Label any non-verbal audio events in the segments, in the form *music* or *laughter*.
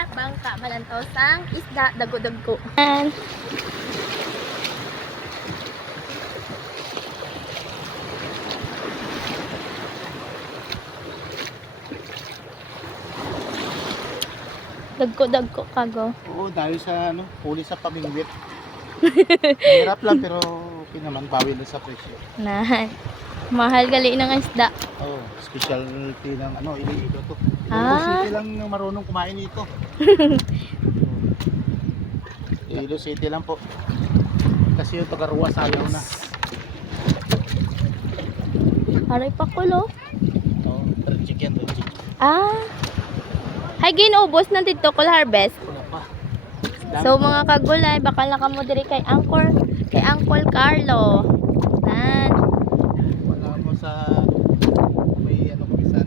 sa bangka malantaw sang isda dago-dago. And Dagko-dagko kago. Oo, dahil sa ano, huli sa pamingwit. Mahirap *laughs* lang pero okay naman, bawi na sa presyo. Nahan. Mahal gali ng isda. Oh, specialty ng ano, Iloilo to. Iloilo Ah. City lang marunong kumain nito. *laughs* Iloilo City lang po. Kasi yung taga-ruwa sayaw na. Aray pa kulo. Oh, red chicken, red chicken. Ah. Hay ginubos na dito kul harvest. So mga kagulay, baka na kamo diri kay Angkor, kay Uncle Carlo. Nan. Wala mo sa may ano kumisan.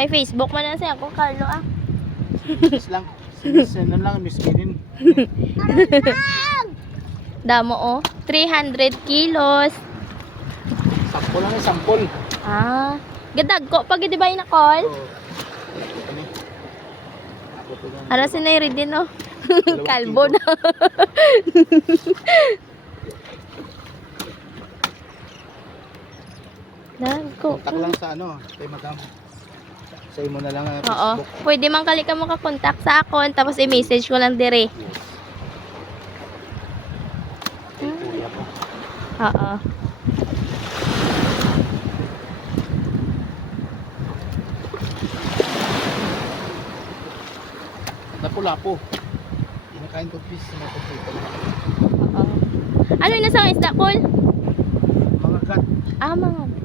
May Facebook man na si Uncle Carlo ah. Miss lang. Miss ano lang, Miss Minin. *laughs* Damo oh. 300 kilos. Sampol lang eh, sampol. Ah. Gadag ko pag di ba inakol? Oh. Ako. Ara sinay rin din oh. *laughs* Kalbo na. *laughs* Dagko. Kontak lang sa ano, kay madam. Sa mo na lang ang Oo. Facebook. Pwede man kali ka makakontak sa akon tapos i-message ko lang dire. Kuya po. Oo. Lapu-lapo. Kinakain ko fish sa mga potato. Oo. Ano yung nasa isda, Paul? Mga gat. Ah, mga...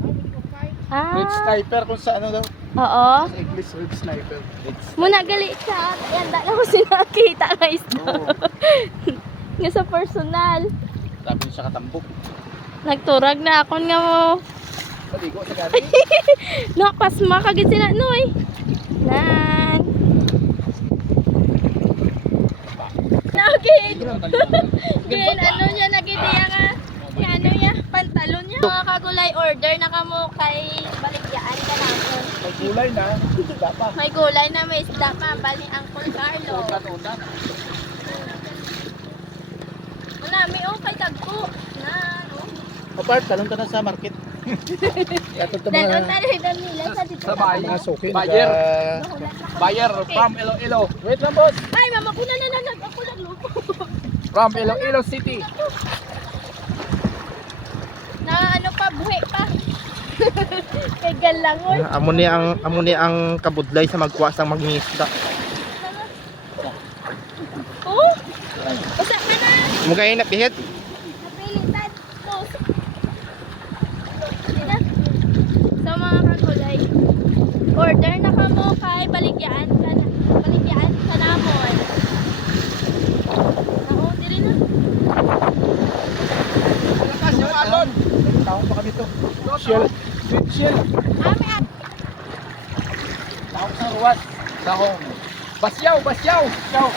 Ah, Red sniper kung sa ano daw. oo. Sa English red sniper. Red sniper. Muna gali sa yan na ko sinakita nga isda. Oo. *laughs* Nga sa personal. Tapos siya katambok. Nagturag na akon nga mo. Maligo sa *laughs* gabi. Nakasma kagid sila noy. Nan. Nakit. Gan *laughs* ano niya nagidiya nga. Nga ano niya, pantalon niya. Mga kagulay order na kamo kay balikyaan ka namin. May gulay na. Isda pa. May gulay na may isda pa, bali Uncle Carlo. Wala, may oh, kay Tagpo. Nan, oh. Apart, talong ka na sa market. *laughs* Kato ito mga, tayo na nila sa dito. Sa bahay. mga suki. Buyer. Buyer from Iloilo. Wait lang boss. Ay, mama ko na na ako nagluto. From Iloilo City. Buhi pa. *laughs* kay Galangon. Amo ni ang amo ni ang kabudlay sa magkuha sa mangingisda. *laughs* Oh, usa ka na. Mugay na bihit. Napilitan. Sina? So mga kagulay, order na ka mo kay Baligyan ka na. Baligyan ka Ame at Taong sa ruwas. Sahong. Basyaw, basyaw. Basyaw.